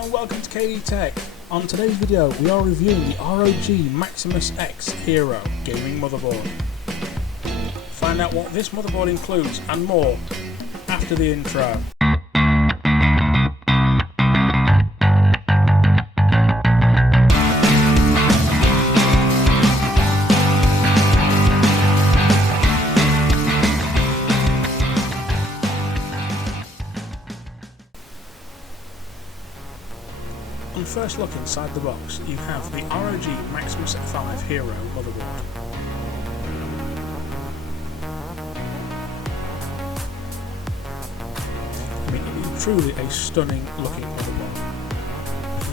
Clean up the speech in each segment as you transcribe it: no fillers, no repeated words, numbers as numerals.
and welcome to KD Tech. On today's video we are reviewing the ROG Maximus X Hero gaming motherboard. Find out what this motherboard includes and more after the intro. On first look inside the box, you have the ROG Maximus 5 Hero motherboard. I mean, it is truly a stunning looking motherboard.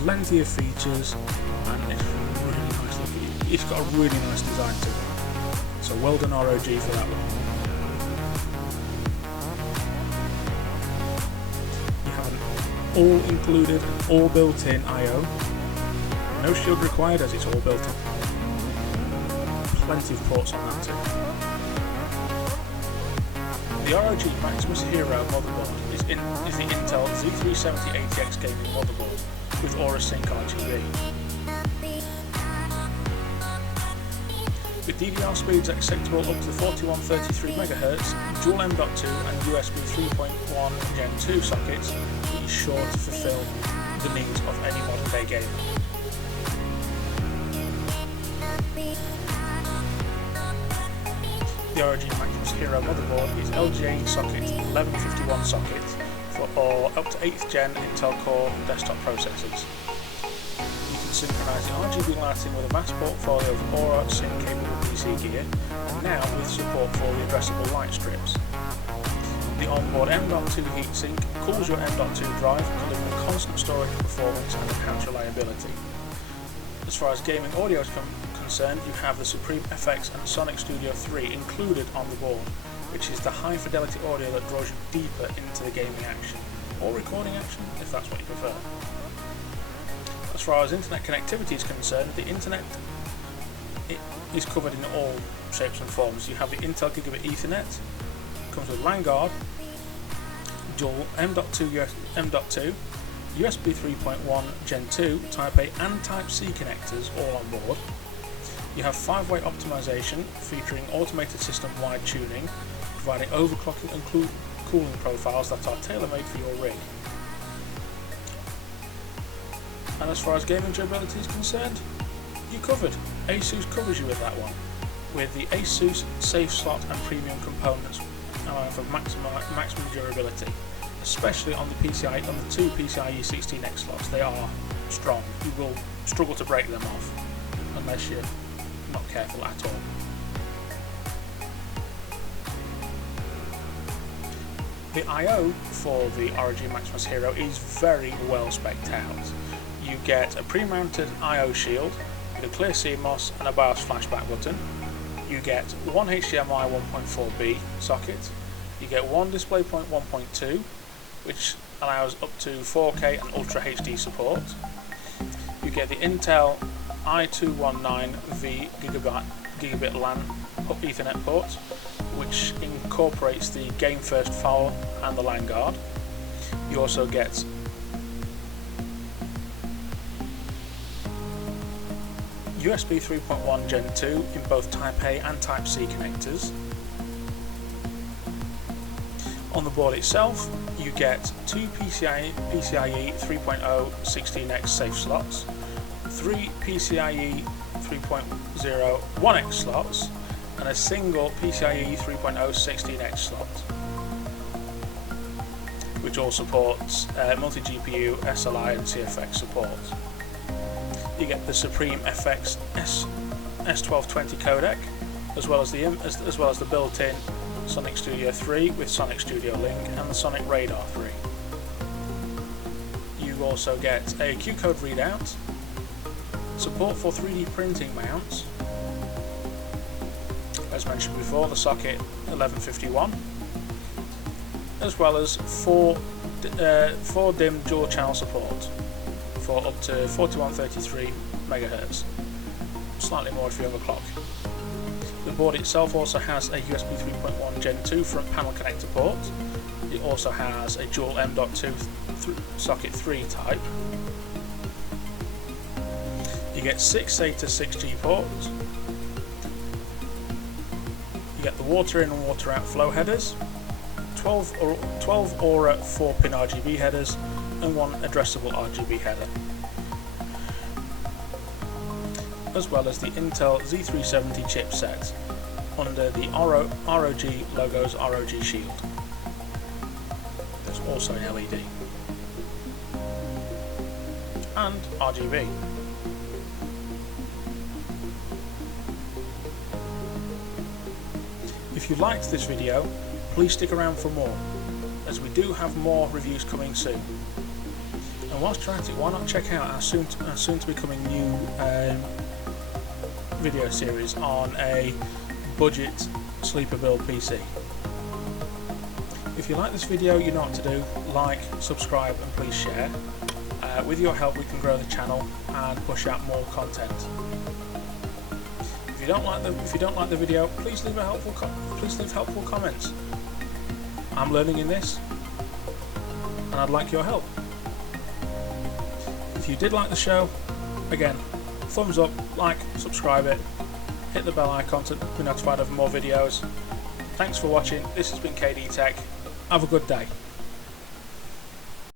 Plenty of features, and it's really nice looking. It's got a really nice design to it. So well done ROG for that one. All included and all built-in I/O. No shield required as it's all built in. Plenty of ports on that too. The ROG Maximus Hero motherboard is the Intel Z370 ATX gaming motherboard with AuraSync RGB. With DDR speeds acceptable up to 4133 MHz, dual M.2 and USB 3.1 Gen 2 sockets is sure to fulfill the needs of any modern day gamer. The ROG Maximus Hero motherboard is LGA socket 1151 socket for up to 8th gen Intel Core desktop processors. You can synchronise the RGB lighting with a vast portfolio of AuraSync capable PC gear, and now with support for the addressable light strips. The onboard M.2 heatsink cools your M.2 drive, delivering constant storage performance and enhanced reliability. As far as gaming audio is concerned, you have the Supreme FX and Sonic Studio 3 included on the board, which is the high fidelity audio that draws you deeper into the gaming action, or recording action if that's what you prefer. As far as internet connectivity is concerned, the internet is covered in all shapes and forms. You have the Intel Gigabit Ethernet, comes with LAN guard, dual M.2 M.2, USB 3.1 Gen 2, Type A and Type C connectors all on board. You have 5-way optimization featuring automated system-wide tuning, providing overclocking and cooling profiles that are tailor-made for your rig. And as far as gaming durability is concerned, you're covered. ASUS covers you with that one, with the ASUS Safe Slot and Premium components allowing for maximum durability, especially on the two PCIe 16X slots. They are strong. You will struggle to break them off unless you're not careful at all. The I/O for the ROG Maximus Hero is very well spec'd out. You get a pre-mounted I/O shield with a clear CMOS and a BIOS flashback button. You get one HDMI 1.4B socket. You get one DisplayPort 1.2, which allows up to 4K and Ultra HD support. You get the Intel i219V Gigabit LAN Ethernet port, which incorporates the Game First firewall and the LAN guard. You also get USB 3.1 Gen 2 in both Type A and Type C connectors. On the board itself, you get two PCIe 3.0 16X safe slots, 3 PCIe 3.0 1X slots, and a single PCIe 3.0 16X slot, which all supports multi-GPU, SLI and CFX support. You get the Supreme FX S1220 codec, as well as the built-in Sonic Studio 3 with Sonic Studio Link and the Sonic Radar 3. You also get a Q-code readout, support for 3D printing mounts, as mentioned before, the socket 1151, as well as 4 DIMM dual channel support for up to 4133 MHz, slightly more if you overclock. The board itself also has a USB 3.1 Gen 2 front panel connector port. It also has a dual M.2 socket 3 type, you get 6 SATA 6G ports, you get the water in and water out flow headers, 12 Aura 4-pin RGB headers, and 1 addressable RGB header, as well as the Intel Z370 chipset under the ROG logo's ROG shield. There's also an LED and RGB. If you liked this video, please stick around for more, as we do have more reviews coming soon. And whilst you're at it, why not check out our soon to becoming new video series on a budget sleeper build PC. If you like this video, you know what to do: like, subscribe, and please share. With your help, we can grow the channel and push out more content. If you don't like the video, please leave helpful comments. I'm learning in this, and I'd like your help. If you did like the show, again, thumbs up, like, subscribe it, hit the bell icon to be notified of more videos. Thanks for watching. This has been KD Tech. Have a good day.